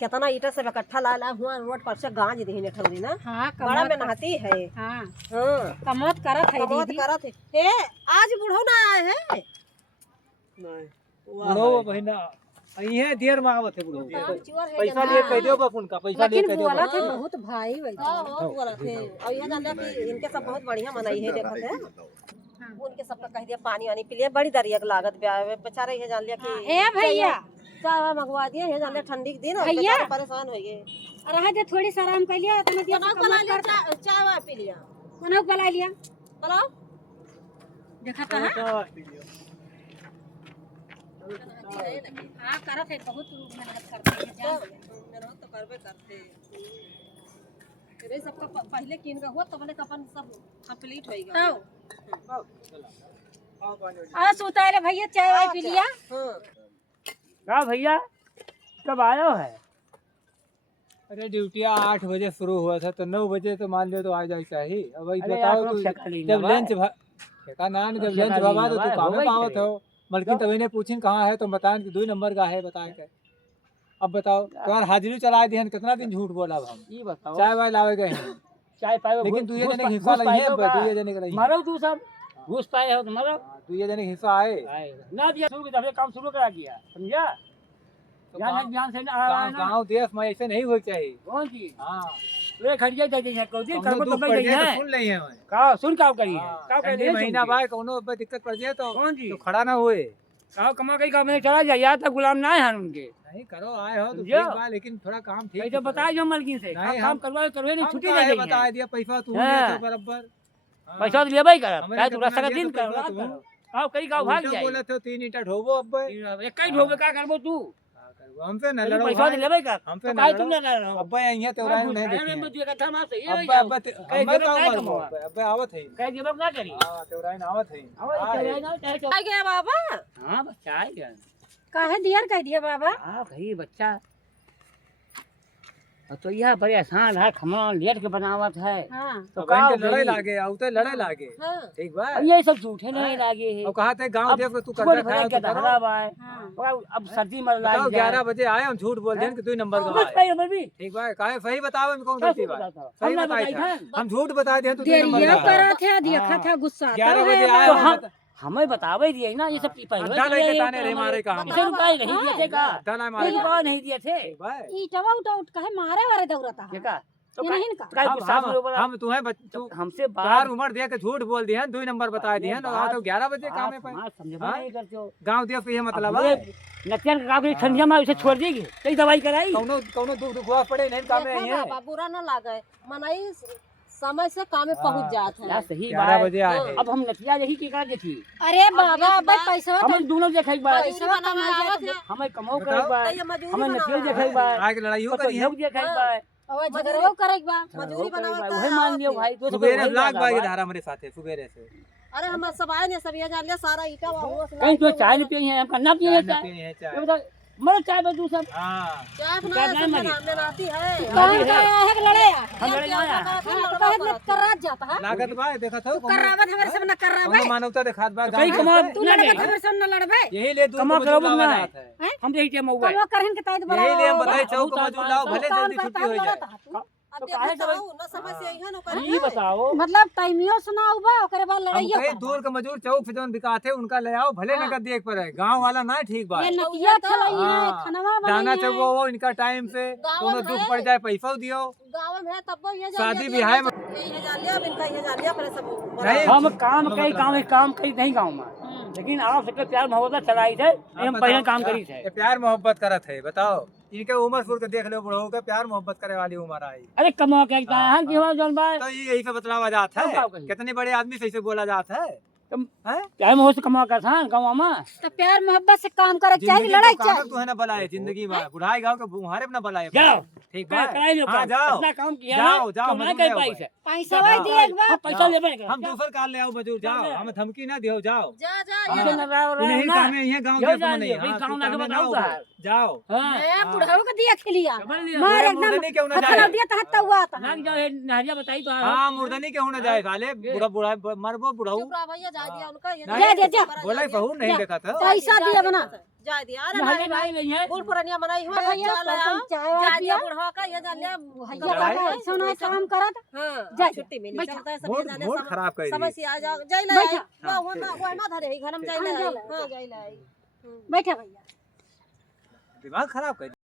कितना ईटा सब इकट्ठा ला ला हुआ रोड पर से गांज दी ने ठौरी ना। हाँ बड़ा में नहाती है। हाँ हां कमौत करत है कमौत दीदी। करत है। हे आज बूढ़ो ना आए है नहीं बुढ़ो बहिना अइहे देर में आवत है बुढ़ो पैसा लिए कह दियो बाप उनका पैसा लिए लेकिन कह दियो बोला बाप। थे बहुत भाई हां वैसा। हो बोला थे और ये जान लिया कि इनके सब बहुत बढ़िया मनाई है देखत है। उनके सबका कह दिया पानी वानी पी लिया बड़ी दरिया लागत ब्याह बेचारे ये जान लिया कि ए भैया चाय मंगवा दिए ये जान लिया ठंडी के दिन और भैया। बेचारे परेशान हो गए। रहा दे थोड़ी सा आराम कर लिया तना दिया बनाओ बना लिया चाय वा पी लिया बनाओ बना लिया बनाओ देखा था। हाँ करत है बहुत मेहनत करते हैं जान लिया। मेहनत तो करबे करते तेरे सबका पहले किन का हुआ तबले अपन सब कंप्लीट होएगा। आ सुताले भैया चाय वाय पी लिया। हां क्या भैया कब आयो है? अरे ड्यूटिया 8 बजे शुरू हुआ था तो 9 बजे तो मान लो तो आ जाए चाहिए। अब भाई अरे बताओ यार, तू शेका लेना जब भाई। लंच ठेका नान जब शेका लंच भवा तो लेना तू भाई, काम होगा में ही आवत करे। हो मलकिन तभी ने पूछिन कहाँ है तो बताएं कि 2 नंबर का है बताए के। अब बताओ तुम्हार हाजिरी चला दिहन कितना दिन झूठ बोला अब हम ये बताओ चाय वाय लावे गए हैं चाय पाए लेकिन तू ये जने के हिस्सा नहीं है तू ये जने के नहीं मरो तू सब घूस पाए हो तो मरो। तू ये जने के हिस्सा आए ना दिया शुरू किया काम शुरू करा दिया समझा। तो ध्यान से ना गाँव देश में ऐसे नहीं होना चाहिए। कौन चीज हाँ वे खड़िया दे दी है कोदी कौनो करबो तो दुख मैं पड़ गई जाए तो है सुन नहीं है मैं। का सुन का करी है का हाँ, करी ठंडी महीना बाद कोनो पे दिक्कत पड़ जाए तो कौन जी तो खड़ा ना हुए। का कमा कहीं का मैं चला जाए या तो गुलाम ना है उनके नहीं करो आए हो तो समझो। ठीक बा लेकिन थोड़ा काम ठीक कैसे बताए जो मलकी से नहीं, काम हम- करवाए करवे नहीं हम छुट्टी काहे दे बता दी दिया पैसा तू हाँ। ले तो बराबर। पैसा तो लेबे कर हमरे चाहे तू कितना रस्ता का दिया दिन तो कर पैसा रात तू। कर आओ कहीं का भाग उल्टा जाए बोले थे 3 ईंटा ढोबो अब एक ही ढोबे का करबो तू हमसे न लेकिन लड़ो पैसा तो लेबे कर हमसे तो न काहे लड़ो। तुम ना रहो अब यहाँ तो राय नहीं अरे मैं देखे तुझे कथा मार सही है अब अब कहीं अब जरूरत का नहीं कर कमावा। अब आवत है कहीं जरूरत ना करी हां तो राय आवत है आओ चले ना चाहे तो आ गया बाबा। हां बच्चा आ गया काहे दियर कह दिया बाबा। हां भाई बच्चा तो यह बड़े आसान है खमन लेट के बनावत है हाँ तो अब का इनके लड़ाई लागे आउते लड़ाई लागे हां ठीक बा। अब ये सब झूठे नहीं लागे है अब कहा थे गांव अब देव के तू छोड़ कर्जा भरे खाया के तो करो। धरा बाय हाँ अब सर्दी में बताओ लाग 11 बजे आए हम झूठ बोल दें कि 2 नंबर का बस आए। भाई भी ठीक बा काहे सही बताओ हम कौन क्या गलती बा बताता हूं? सही हम ना बताई बताई था था हम झूठ बता दिए तो 2 नंबर देरिया का करा थे देखा हाँ। था गुस्सा 11 बजे तो आए हम हमें बतावे दिए ना ये सब की पहले अड्डा लेके ताने रे मारे का हम इसे रुपए नहीं दिए थे का अड्डा ना मारे रुपए नहीं दिए थे ठीक बा। ईटवा उठा उठ कहे मारे वारे दौड़ता है। ये का तो ये नहीं का काय गुस्सा हम से बोला हम तुम्हें तू हमसे 4 बात उम्र दे के झूठ बोल दिए 2 नंबर बता दिए और आ तो 11 बजे काम है हाँ समझ हाँ? नहीं करते हो गांव देव के ये मतलब अब है ये नतियन का काम ठंडिया में उसे छोड़ देगी कई दवाई कराई कौनो कौनो दुख दुख हुआ पड़े नहीं काम में देखो है बाबा बुरा ना लागे मनाई समय से काम में पहुंच जात यार है। सही 11 बात बजे आए हैं। अब हम नतिया यही की कर थी अरे बाबा अब पैसा हम दोनों देखे एक बार पैसा बनावे आवत है हमें कमाओ कर बताओ। एक बार तो ये मजदूरी हमें नतिया बनावे देखे एक बार आगे लड़ाई हो तो करी है लोग देखे एक बार और झगड़ो करे बा। मजदूरी बनावे तो वही मान लियो भाई तो सुबेरे लाख बार के धारा हमारे साथ है सुबेरे से अरे हम सब आए ने सब ये जान लिया सारा ईटा हुआ कहीं तो चाय नहीं पिए हैं हम करना पिए चाय चाय पीनी है ये चाय बता मरो चाय पे तू सब हां चाय चाय बना नहीं सब मरी। सामने आती है। कौन का है कि लड़े हम लड़े आया तो कहे न करात जाता है। लागत बा देखा था करावत हमारे सब न करावे कौनो मानवता दिखात बा कहीं गांव कमा में। तू लड़बे तो हमारे सब न लड़बे। यही ले दूर कमा को करो मजदूर ना लावा है। जात है हम यही टेम हुआ कमो करहन के ताई बड़ा यही ले हम बताई बहुत चौक बहुत मजदूर लाओ भले काम जल्दी करता छुट्टी हो है जाए लड़ता है। अब तो काहे देखो ना समय से यही ना करे ये बताओ मतलब टाइमियो सुनाऊ बा ओकरे बाद हम लड़ाइयो कहीं दूर के मजदूर चौक से जौन बिकाते उनका ले आओ भले हाँ। नगद देख पर है गांव वाला ना ठीक बा ये नतिया खलाई है हाँ। खानवा दाना बनाई है। चबो वो इनका टाइम से गाँव कोनो में दुख है। पड़ जाए पैसा दियो गाँव में है तब ये जान शादी लिया ब्याह में ये जान लिया अब इनका ये जान लिया पर सब नहीं हम काम कई काम कई नहीं गाँव में लेकिन आप सबके प्यार मोहब्बत चलाई थे हम पहले काम करी थे ये प्यार मोहब्बत करत है बताओ इनके उम्र सुर के देख लो बुढ़ो के प्यार मोहब्बत करे वाली उम्र आई अरे कमा के है कि हमारा जौन भाई तो ये यही से बतलावा जाता हम है का कही? कितने बड़े आदमी से इसे बोला जाता है तुम हैं? प्यार मोहब्बत से कमा कर था गाँव में तो प्यार मोहब्बत से काम करे चाहिए जिंदगी लड़ाई तो कागज चाहिए। तो है ना बलाए जिंदगी में बुढ़ाई गाँव के बुहारे में ना बलाए जाओ ठीक क्या है कराई लो हाँ, काम जाओ। इतना काम किया जाओ, जाओ, ना मजदूर कई ले आओ पैसे पैसा वही दिए एक बार। हम पैसा लेबे हम दूसर कार ले आओ मजदूर जाओ जाओ। हमें धमकी ना दियो जाओ जा जा हाँ। इसे न रहा नहीं काम है ये गांव यो देश में जान नहीं लियो भाई हाँ, गाँव तू ना के काम में ना बताऊँ हो। का जाओ हाँ बुढ़ाऊ के दिया खिलिया समझ लिया मार अरे एकदम मुर्दनी क्यों ना हथला जाए दिया तो हत्ता हुआ था नाक जाओ नहरिया बताई तो हाँ मुर्दनी क्यों ना जाए साले बुढ़ा बुढ़ा मरबो बुढ़ाऊ चुप रहा भैया जा दिया उनका ये नहीं, जा, जा। बोला बहू नहीं देखा था पैसा दिया बना जा दिया अरे नहरिया भाई भाई नहीं है बुढ़ पुरानिया मनाई हो भैया चल आओ चाय वाय जा दिया पिया बुढ़वा का ये जान लिया भैया का सोना काम करत हां जा, छुट्टी मिली बैठा। चलता है सब मूड ये जाने मूड खराब कर समय दी से आ जाओ जाई ले बैठा। वो ना धरे घर में जाई ले हाँ, जा ले। हां जाई ले बैठा भैया दिमाग खराब कर